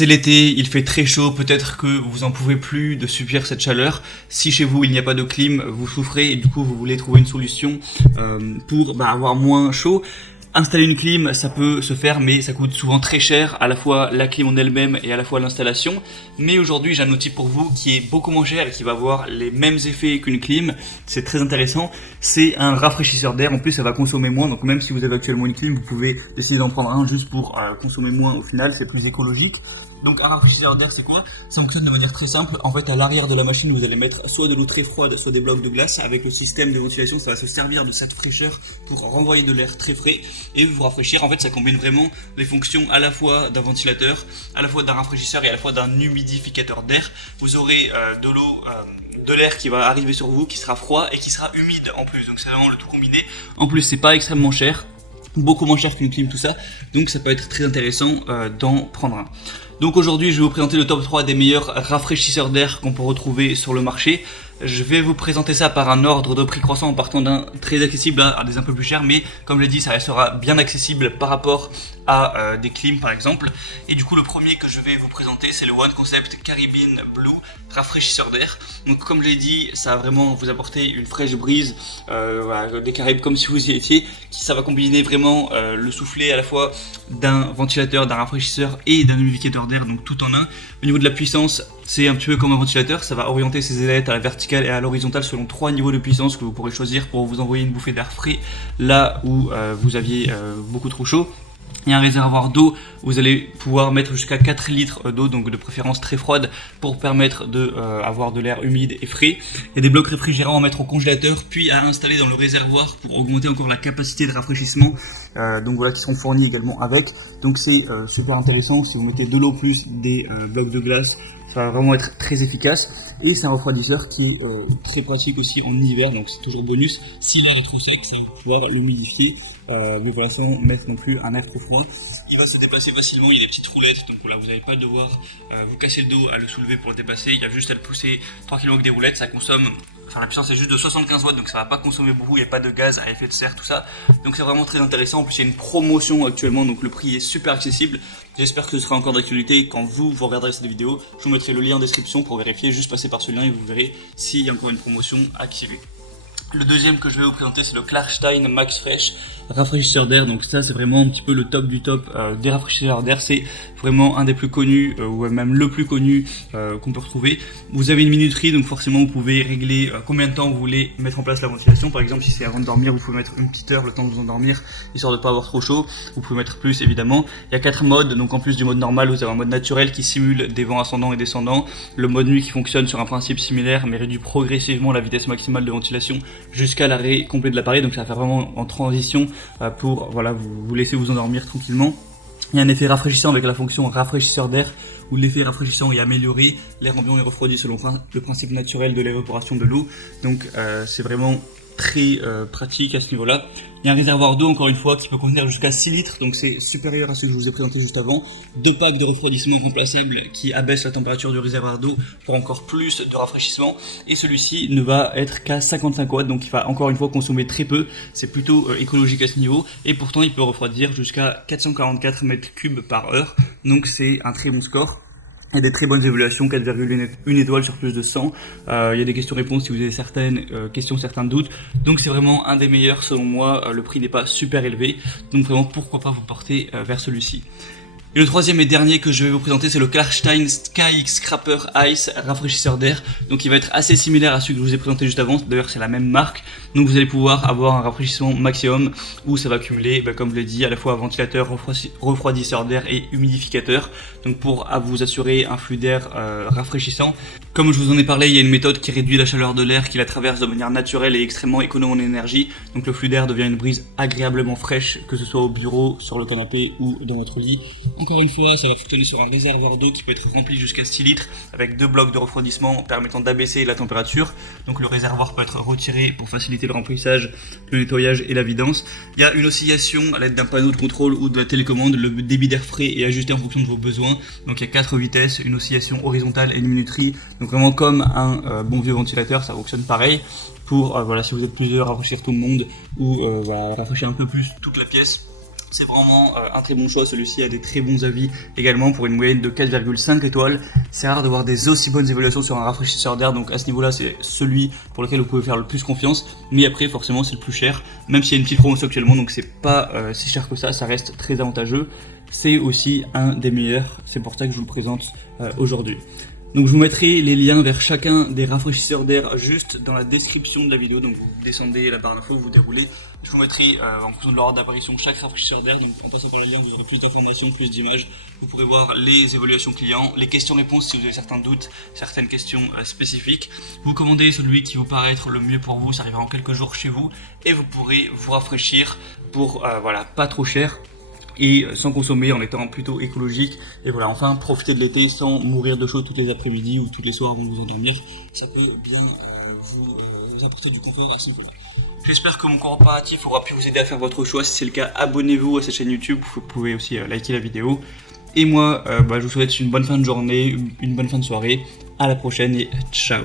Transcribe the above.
C'est l'été, il fait très chaud, peut-être que vous en pouvez plus de subir cette chaleur. Si chez vous il n'y a pas de clim, vous souffrez et du coup vous voulez trouver une solution pour avoir moins chaud. Installer une clim, ça peut se faire, mais ça coûte souvent très cher, à la fois la clim en elle-même et à la fois l'installation. Mais aujourd'hui, j'ai un outil pour vous qui est beaucoup moins cher et qui va avoir les mêmes effets qu'une clim. C'est très intéressant. C'est un rafraîchisseur d'air. En plus, ça va consommer moins. Donc même si vous avez actuellement une clim, vous pouvez décider d'en prendre un juste pour consommer moins. Au final, c'est plus écologique. Donc un rafraîchisseur d'air, c'est quoi? Ça fonctionne de manière très simple. En fait, à l'arrière de la machine, vous allez mettre soit de l'eau très froide, soit des blocs de glace. Avec le système de ventilation, ça va se servir de cette fraîcheur pour renvoyer de l'air très frais et vous rafraîchir. En fait, ça combine vraiment les fonctions à la fois d'un ventilateur, à la fois d'un rafraîchisseur et à la fois d'un humidificateur d'air. Vous aurez de l'eau, de l'air qui va arriver sur vous, qui sera froid et qui sera humide en plus. Donc c'est vraiment le tout combiné. En plus, c'est pas extrêmement cher, beaucoup moins cher qu'une clim, tout ça. Donc ça peut être très intéressant d'en prendre un. Donc aujourd'hui, je vais vous présenter le top 3 des meilleurs rafraîchisseurs d'air qu'on peut retrouver sur le marché. Je vais vous présenter ça par un ordre de prix croissant en partant d'un très accessible à des un peu plus chers, mais comme je l'ai dit, ça restera bien accessible par rapport à des clims par exemple. Et du coup, le premier que je vais vous présenter, c'est le One Concept Caribbean Blue rafraîchisseur d'air. Donc comme je l'ai dit, ça va vraiment vous apporter une fraîche brise des Caraïbes comme si vous y étiez. Ça va combiner vraiment le soufflet à la fois d'un ventilateur, d'un rafraîchisseur et d'un humidificateur d'air, donc tout en un. Au niveau de la puissance, c'est un petit peu comme un ventilateur, ça va orienter ses ailettes à la verticale et à l'horizontale selon 3 niveaux de puissance que vous pourrez choisir pour vous envoyer une bouffée d'air frais là où vous aviez beaucoup trop chaud. Il y a un réservoir d'eau, vous allez pouvoir mettre jusqu'à 4 litres d'eau, donc de préférence très froide, pour permettre d'avoir de l'air humide et frais. Il y a des blocs réfrigérants à mettre au congélateur, puis à installer dans le réservoir pour augmenter encore la capacité de rafraîchissement, donc voilà, qui seront fournis également avec. Donc c'est super intéressant, si vous mettez de l'eau plus des blocs de glace, ça va vraiment être très efficace. Et c'est un refroidisseur qui est très pratique aussi en hiver, donc c'est toujours bonus. Si l'air est trop sec, ça va pouvoir l'humidifier, mais voilà, sans mettre non plus un air trop froid. Il va se déplacer facilement, il y a des petites roulettes, donc voilà, vous n'allez pas devoir vous casser le dos à le soulever pour le déplacer. Il y a juste à le pousser tranquillement avec des roulettes, ça consomme, enfin la puissance est juste de 75 watts, donc ça va pas consommer beaucoup, il n'y a pas de gaz à effet de serre, tout ça. Donc c'est vraiment très intéressant, en plus il y a une promotion actuellement, donc le prix est super accessible. J'espère que ce sera encore d'actualité quand vous regarderez cette vidéo. Je vous mettrai le lien en description pour vérifier, juste passer par ce lien et vous verrez s'il y a encore une promotion activée. Le deuxième que je vais vous présenter, c'est le Klarstein Max Fresh rafraîchisseur d'air. Donc ça, c'est vraiment un petit peu le top du top des rafraîchisseurs d'air. C'est vraiment un des plus connus ou même le plus connu qu'on peut retrouver. Vous avez une minuterie, donc forcément vous pouvez régler combien de temps vous voulez mettre en place la ventilation. Par exemple, si c'est avant de dormir, vous pouvez mettre une petite heure le temps de vous endormir, histoire de ne pas avoir trop chaud. Vous pouvez mettre plus évidemment. Il y a 4 modes, donc en plus du mode normal, vous avez un mode naturel qui simule des vents ascendants et descendants. Le mode nuit qui fonctionne sur un principe similaire mais réduit progressivement la vitesse maximale de ventilation jusqu'à l'arrêt complet de l'appareil, donc ça va faire vraiment en transition pour voilà, vous laisser vous endormir tranquillement. Il y a un effet rafraîchissant avec la fonction rafraîchisseur d'air où l'effet rafraîchissant est amélioré, l'air ambiant est refroidi selon le principe naturel de l'évaporation de l'eau, donc c'est vraiment très pratique à ce niveau-là. Il y a un réservoir d'eau, encore une fois, qui peut contenir jusqu'à 6 litres, donc c'est supérieur à ce que je vous ai présenté juste avant. 2 packs de refroidissement remplaçables qui abaissent la température du réservoir d'eau pour encore plus de rafraîchissement. Et celui-ci ne va être qu'à 55 watts, donc il va encore une fois consommer très peu. C'est plutôt écologique à ce niveau. Et pourtant, il peut refroidir jusqu'à 444 mètres cubes par heure, donc c'est un très bon score. Il y a des très bonnes évaluations, 4,1 étoiles sur plus de 100. Il y a des questions-réponses si vous avez certaines questions, certains doutes. Donc c'est vraiment un des meilleurs selon moi. Le prix n'est pas super élevé. Donc vraiment, pourquoi pas vous porter vers celui-ci. Et le troisième et dernier que je vais vous présenter, c'est le Klarstein Sky Scraper Ice rafraîchisseur d'air. Donc il va être assez similaire à celui que je vous ai présenté juste avant. D'ailleurs c'est la même marque. Donc vous allez pouvoir avoir un rafraîchissement maximum où ça va cumuler, comme je l'ai dit, à la fois ventilateur, refroidisseur d'air et humidificateur. Donc pour vous assurer un flux d'air rafraîchissant. Comme je vous en ai parlé, il y a une méthode qui réduit la chaleur de l'air, qui la traverse de manière naturelle et extrêmement économe en énergie. Donc le flux d'air devient une brise agréablement fraîche, que ce soit au bureau, sur le canapé ou dans votre lit. Encore une fois, ça va fonctionner sur un réservoir d'eau qui peut être rempli jusqu'à 6 litres avec 2 blocs de refroidissement permettant d'abaisser la température. Donc le réservoir peut être retiré pour faciliter le remplissage, le nettoyage et la vidance. Il y a une oscillation à l'aide d'un panneau de contrôle ou de la télécommande. Le débit d'air frais est ajusté en fonction de vos besoins. Donc il y a 4 vitesses, une oscillation horizontale et une minuterie. Donc vraiment comme un bon vieux ventilateur, ça fonctionne pareil. Pour voilà, si vous êtes plusieurs, rafraîchir tout le monde ou rafraîchir un peu plus toute la pièce. C'est vraiment un très bon choix, celui-ci a des très bons avis également pour une moyenne de 4,5 étoiles. C'est rare de voir des aussi bonnes évaluations sur un rafraîchisseur d'air, donc à ce niveau-là c'est celui pour lequel vous pouvez faire le plus confiance. Mais après forcément c'est le plus cher, même s'il y a une petite promotion actuellement, donc c'est pas si cher que ça reste très avantageux. C'est aussi un des meilleurs, c'est pour ça que je vous le présente aujourd'hui. Donc je vous mettrai les liens vers chacun des rafraîchisseurs d'air juste dans la description de la vidéo, donc vous descendez la barre d'infos, vous déroulez. Je vous mettrai en fonction de l'ordre d'apparition chaque rafraîchisseur d'air, donc en passant par les liens vous aurez plus d'informations, plus d'images. Vous pourrez voir les évaluations clients, les questions-réponses si vous avez certains doutes, certaines questions spécifiques. Vous commandez celui qui vous paraît être le mieux pour vous, ça arrivera en quelques jours chez vous et vous pourrez vous rafraîchir pour voilà, pas trop cher et sans consommer, en étant plutôt écologique. Et voilà, enfin profiter de l'été sans mourir de chaud tous les après-midi ou tous les soirs avant de vous endormir. Ça peut bien vous apporter du confort à ce niveau-là. J'espère que mon comparatif aura pu vous aider à faire votre choix. Si c'est le cas, abonnez-vous à cette chaîne YouTube. Vous pouvez aussi liker la vidéo. Et moi, je vous souhaite une bonne fin de journée, une bonne fin de soirée. À la prochaine et ciao.